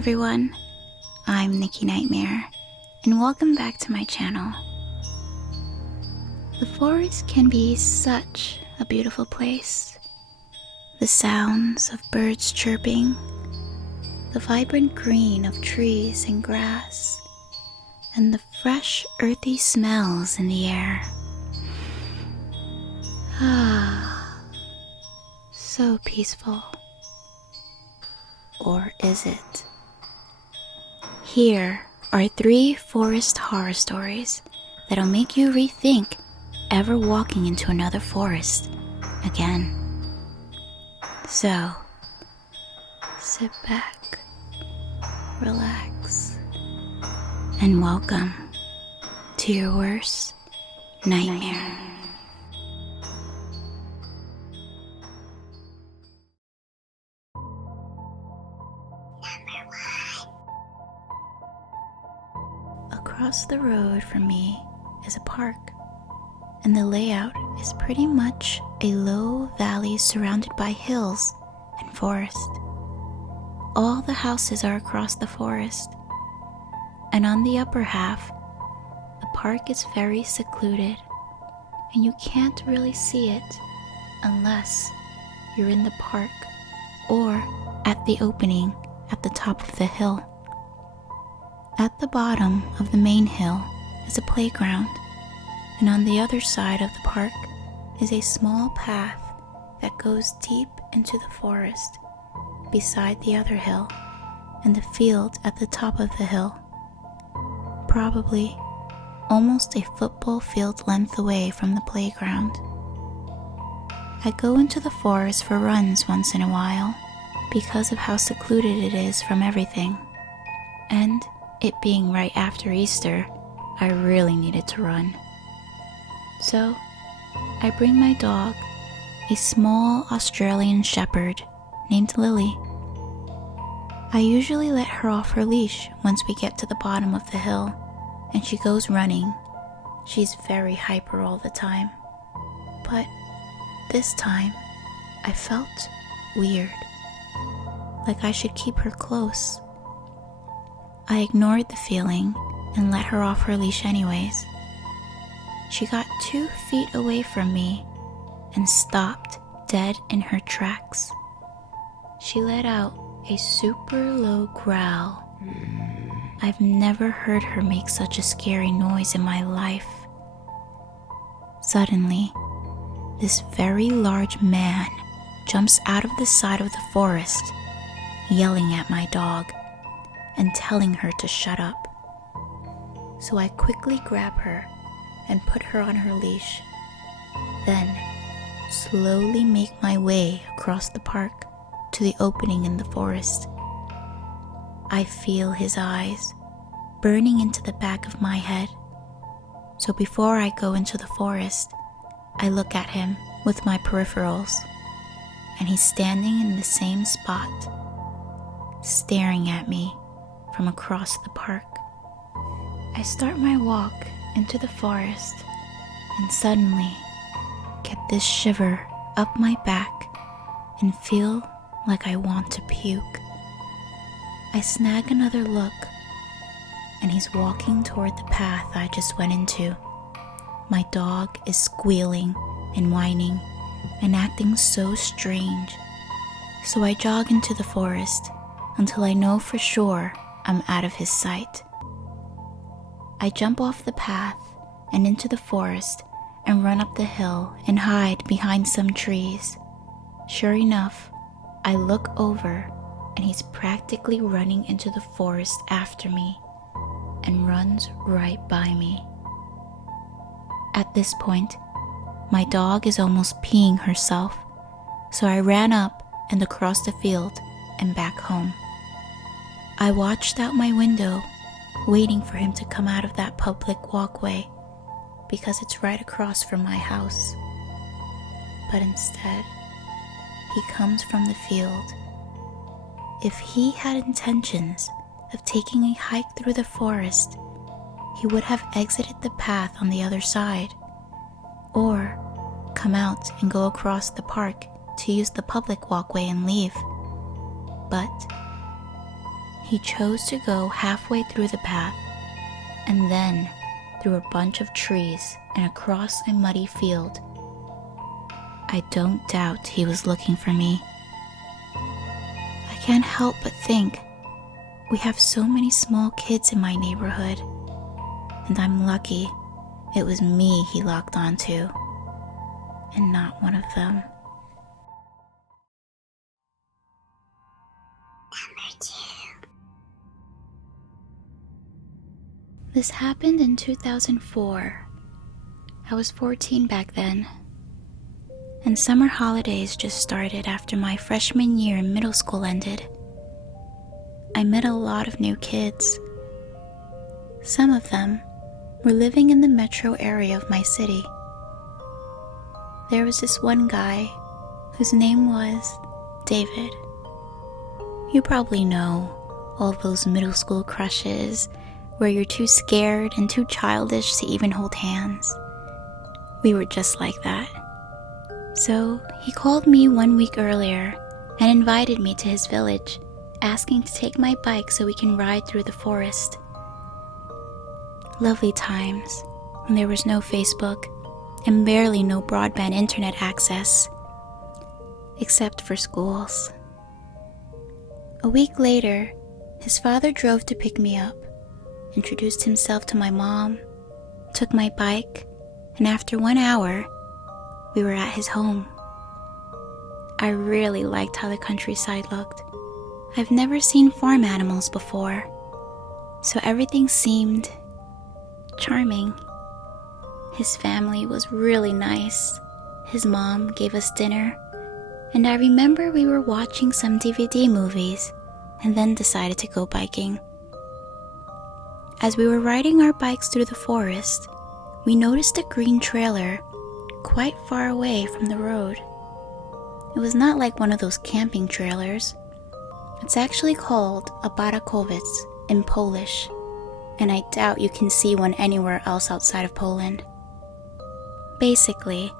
everyone, I'm Nikki Nightmare, and welcome back to my channel. The forest can be such a beautiful place. The sounds of birds chirping, the vibrant green of trees and grass, and the fresh earthy smells in the air. Ah, so peaceful. Or is it? Here are 3 forest horror stories that'll make you rethink ever walking into another forest again. So, sit back, relax, and welcome to your worst nightmare. Across the road from me is a park, and the layout is pretty much a low valley surrounded by hills and forest. All the houses are across the forest, and on the upper half, the park is very secluded, and you can't really see it unless you're in the park or at the opening at the top of the hill. At the bottom of the main hill is a playground, and on the other side of the park is a small path that goes deep into the forest beside the other hill and the field at the top of the hill, probably almost a football field length away from the playground. I go into the forest for runs once in a while because of how secluded it is from everything, and it being right after Easter, I really needed to run. So, I bring my dog, a small Australian shepherd named Lily. I usually let her off her leash once we get to the bottom of the hill, and she goes running. She's very hyper all the time. But this time, I felt weird, like I should keep her close. I ignored the feeling and let her off her leash anyways. She got 2 feet away from me and stopped dead in her tracks. She let out a super low growl. I've never heard her make such a scary noise in my life. Suddenly, this very large man jumps out of the side of the forest, yelling at my dog and telling her to shut up. So I quickly grab her and put her on her leash, then slowly make my way across the park to the opening in the forest. I feel his eyes burning into the back of my head, so before I go into the forest, I look at him with my peripherals, and he's standing in the same spot, staring at me from across the park. I start my walk into the forest and suddenly get this shiver up my back and feel like I want to puke. I snag another look, and he's walking toward the path I just went into. My dog is squealing and whining and acting so strange, so I jog into the forest until I know for sure I'm out of his sight. I jump off the path and into the forest and run up the hill and hide behind some trees. Sure enough, I look over and he's practically running into the forest after me and runs right by me. At this point, my dog is almost peeing herself, so I ran up and across the field and back home. I watched out my window, waiting for him to come out of that public walkway because it's right across from my house. But instead, he comes from the field. If he had intentions of taking a hike through the forest, he would have exited the path on the other side, or come out and go across the park to use the public walkway and leave. But He chose to go halfway through the path, and then through a bunch of trees and across a muddy field. I don't doubt he was looking for me. I can't help but think, we have so many small kids in my neighborhood, and I'm lucky it was me he locked onto, and not one of them. Number 2. This happened in 2004. I was 14 back then, and summer holidays just started after my freshman year in middle school ended. I met a lot of new kids. Some of them were living in the metro area of my city. There was this one guy whose name was David. You probably know all those middle school crushes where you're too scared and too childish to even hold hands. We were just like that. So he called me 1 week earlier and invited me to his village, asking to take my bike so we can ride through the forest. Lovely times when there was no Facebook and barely no broadband internet access, except for schools. A week later, his father drove to pick me up, introduced himself to my mom, took my bike, and after 1 hour, we were at his home. I really liked how the countryside looked. I've never seen farm animals before, so everything seemed charming. His family was really nice. His mom gave us dinner, and I remember we were watching some DVD movies and then decided to go biking. As we were riding our bikes through the forest, we noticed a green trailer quite far away from the road. It was not like one of those camping trailers. It's actually called a barakowiec in Polish, and I doubt you can see one anywhere else outside of Poland. Basically,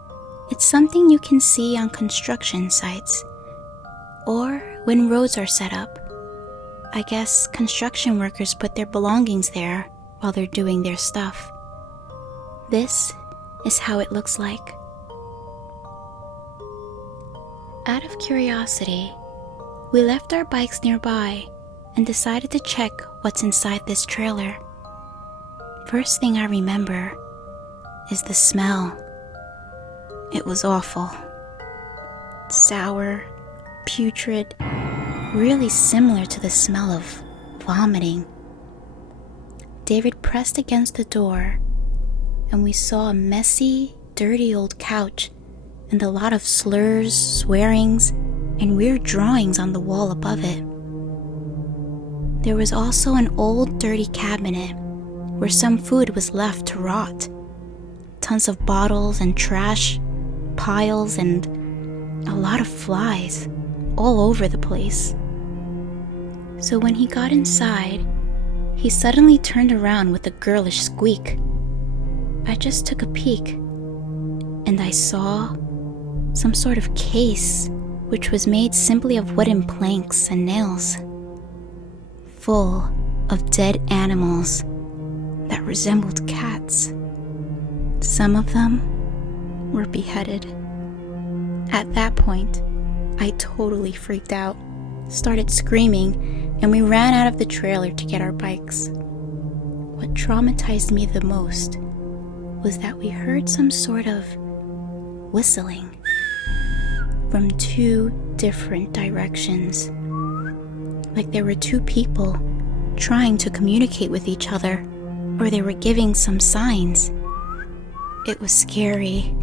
it's something you can see on construction sites, or when roads are set up. I guess construction workers put their belongings there while they're doing their stuff. This is how it looks like. Out of curiosity, we left our bikes nearby and decided to check what's inside this trailer. First thing I remember is the smell. It was awful. Sour, putrid, really similar to the smell of vomiting. David pressed against the door, and we saw a messy, dirty old couch and a lot of slurs, swearings, and weird drawings on the wall above it. There was also an old, dirty cabinet where some food was left to rot. Tons of bottles and trash, piles, and a lot of flies all over the place. So when he got inside, he suddenly turned around with a girlish squeak. I just took a peek, and I saw some sort of case which was made simply of wooden planks and nails, full of dead animals that resembled cats. Some of them were beheaded. At that point, I totally freaked out, started screaming, and we ran out of the trailer to get our bikes. What traumatized me the most was that we heard some sort of whistling from 2 different directions, like there were 2 people trying to communicate with each other, or they were giving some signs. It was scary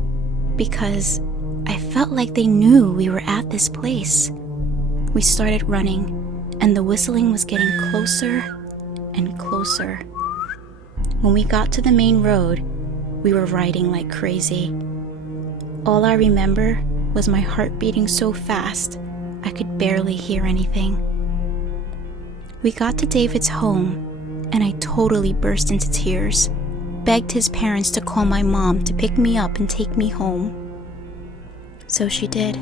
because I felt like they knew we were at this place. We started running, and the whistling was getting closer and closer. When we got to the main road, we were riding like crazy. All I remember was my heart beating so fast I could barely hear anything. We got to David's home, and I totally burst into tears, begged his parents to call my mom to pick me up and take me home. So she did,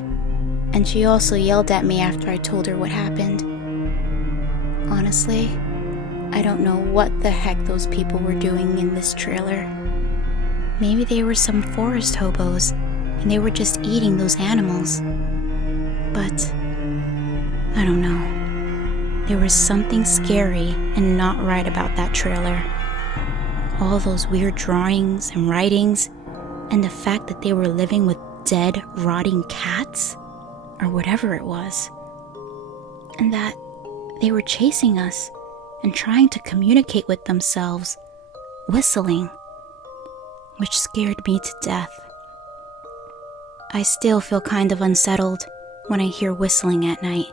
and she also yelled at me after I told her what happened. Honestly, I don't know what the heck those people were doing in this trailer. Maybe they were some forest hobos and they were just eating those animals. But I don't know. There was something scary and not right about that trailer. All those weird drawings and writings, and the fact that they were living with dead, rotting cats, or whatever it was. And that they were chasing us and trying to communicate with themselves, whistling, which scared me to death. I still feel kind of unsettled when I hear whistling at night.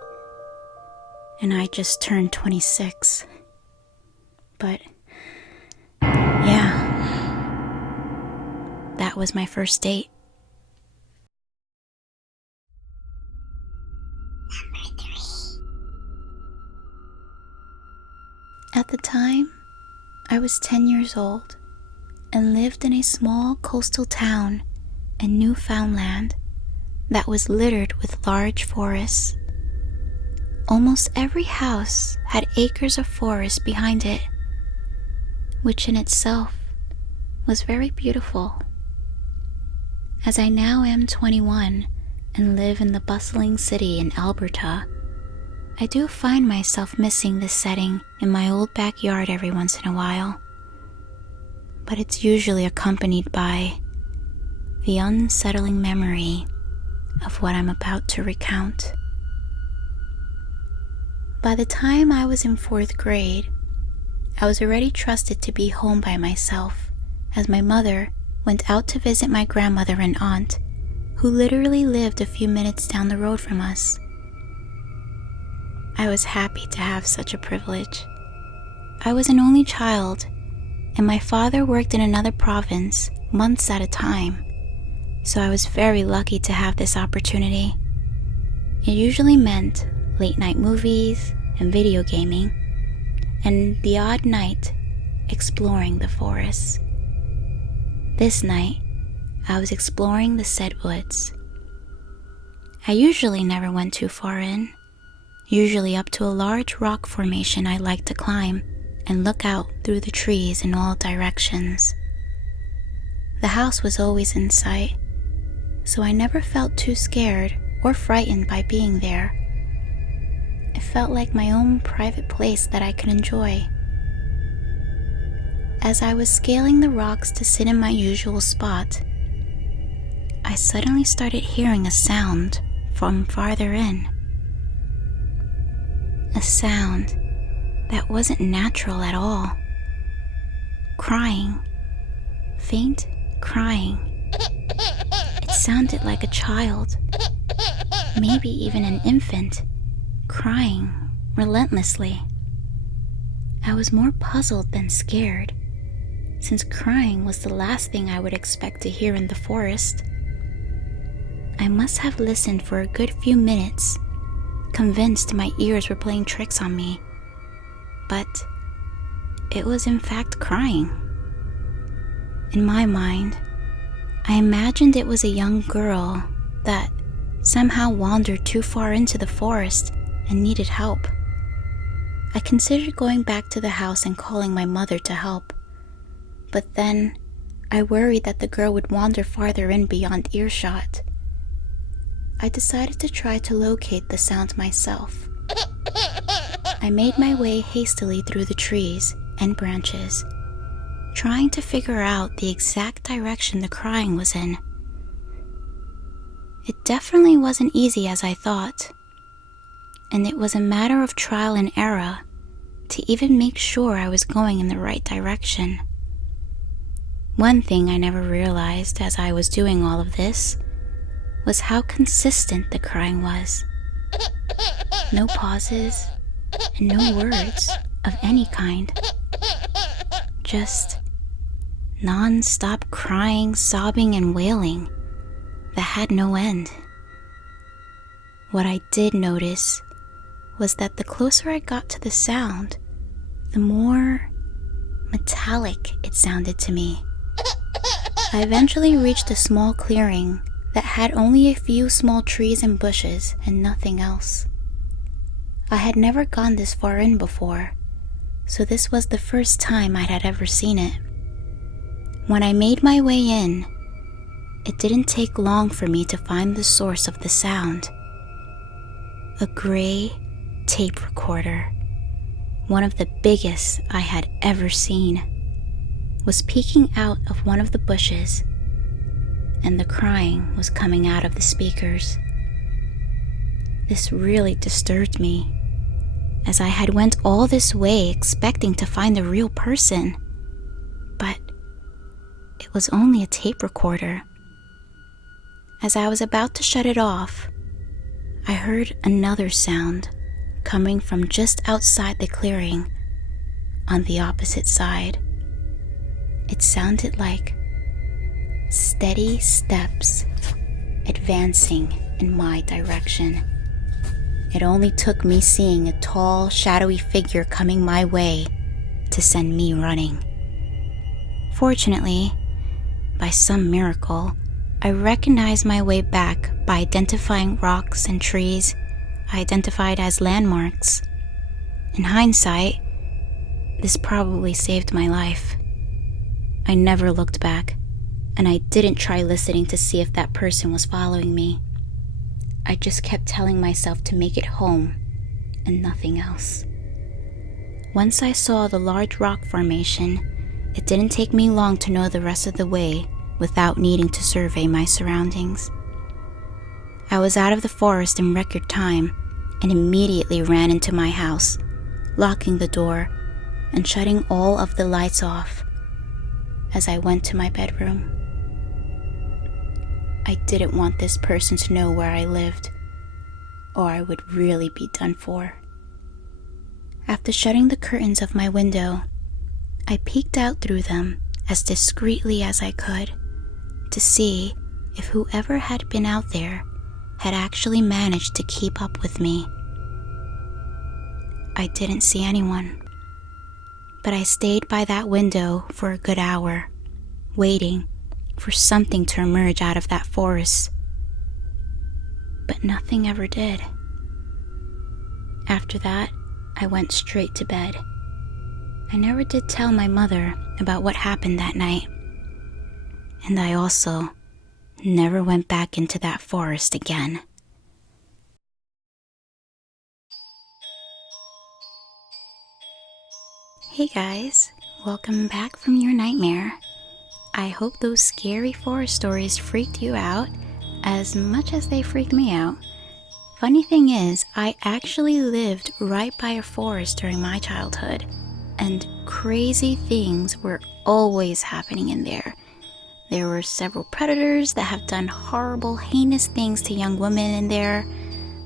And I just turned 26. But, yeah, that was my first date. Number 3. At the time, I was 10 years old and lived in a small coastal town in Newfoundland that was littered with large forests. Almost every house had acres of forest behind it, which in itself was very beautiful. As I now am 21 and live in the bustling city in Alberta, I do find myself missing this setting in my old backyard every once in a while. But it's usually accompanied by the unsettling memory of what I'm about to recount. By the time I was in 4th grade, I was already trusted to be home by myself, as my mother went out to visit my grandmother and aunt, who literally lived a few minutes down the road from us. I was happy to have such a privilege. I was an only child, and my father worked in another province months at a time, so I was very lucky to have this opportunity. It usually meant late-night movies and video gaming, and the odd night exploring the forests. This night, I was exploring the said woods. I usually never went too far in, usually up to a large rock formation I liked to climb and look out through the trees in all directions. The house was always in sight, so I never felt too scared or frightened by being there. It felt like my own private place that I could enjoy. As I was scaling the rocks to sit in my usual spot, I suddenly started hearing a sound from farther in. A sound that wasn't natural at all. Crying. Faint crying. It sounded like a child, maybe even an infant, crying relentlessly. I was more puzzled than scared, since crying was the last thing I would expect to hear in the forest. I must have listened for a good few minutes, convinced my ears were playing tricks on me. But it was in fact crying. In my mind, I imagined it was a young girl that somehow wandered too far into the forest and needed help. I considered going back to the house and calling my mother to help, but then I worried that the girl would wander farther in beyond earshot. I decided to try to locate the sound myself. I made my way hastily through the trees and branches, trying to figure out the exact direction the crying was in. It definitely wasn't easy as I thought, and it was a matter of trial and error to even make sure I was going in the right direction. One thing I never realized as I was doing all of this was how consistent the crying was. No pauses and no words of any kind. Just non-stop crying, sobbing, and wailing that had no end. What I did notice was that the closer I got to the sound, the more metallic it sounded to me. I eventually reached a small clearing that had only a few small trees and bushes and nothing else. I had never gone this far in before, so this was the first time I had ever seen it. When I made my way in, it didn't take long for me to find the source of the sound. A gray tape recorder, one of the biggest I had ever seen, was peeking out of one of the bushes, and the crying was coming out of the speakers. This really disturbed me, as I had went all this way expecting to find the real person, but it was only a tape recorder. As I was about to shut it off, I heard another sound coming from just outside the clearing on the opposite side. It sounded like steady steps advancing in my direction. It only took me seeing a tall, shadowy figure coming my way to send me running. Fortunately, by some miracle, I recognized my way back by identifying rocks and trees I identified as landmarks. In hindsight, this probably saved my life. I never looked back, and I didn't try listening to see if that person was following me. I just kept telling myself to make it home and nothing else. Once I saw the large rock formation, it didn't take me long to know the rest of the way without needing to survey my surroundings. I was out of the forest in record time and immediately ran into my house, locking the door and shutting all of the lights off as I went to my bedroom. I didn't want this person to know where I lived, or I would really be done for. After shutting the curtains of my window, I peeked out through them as discreetly as I could to see if whoever had been out there had actually managed to keep up with me. I didn't see anyone, but I stayed by that window for a good hour, waiting for something to emerge out of that forest. But nothing ever did. After that, I went straight to bed. I never did tell my mother about what happened that night. And I also never went back into that forest again. Hey guys, welcome back from your nightmare. I hope those scary forest stories freaked you out as much as they freaked me out. Funny thing is, I actually lived right by a forest during my childhood, and crazy things were always happening in there. There were several predators that have done horrible, heinous things to young women in there.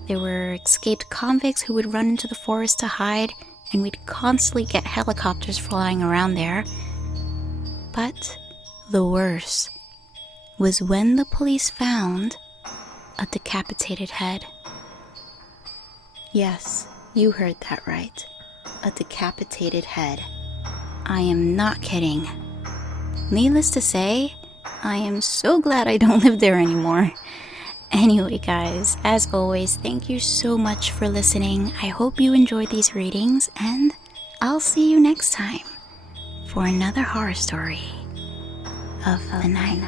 There were escaped convicts who would run into the forest to hide, and we'd constantly get helicopters flying around there. But the worst was when the police found a decapitated head. Yes, you heard that right. A decapitated head. I am not kidding. Needless to say, I am so glad I don't live there anymore. Anyway guys, as always, thank you so much for listening. I hope you enjoyed these readings, and I'll see you next time for another horror story of the night.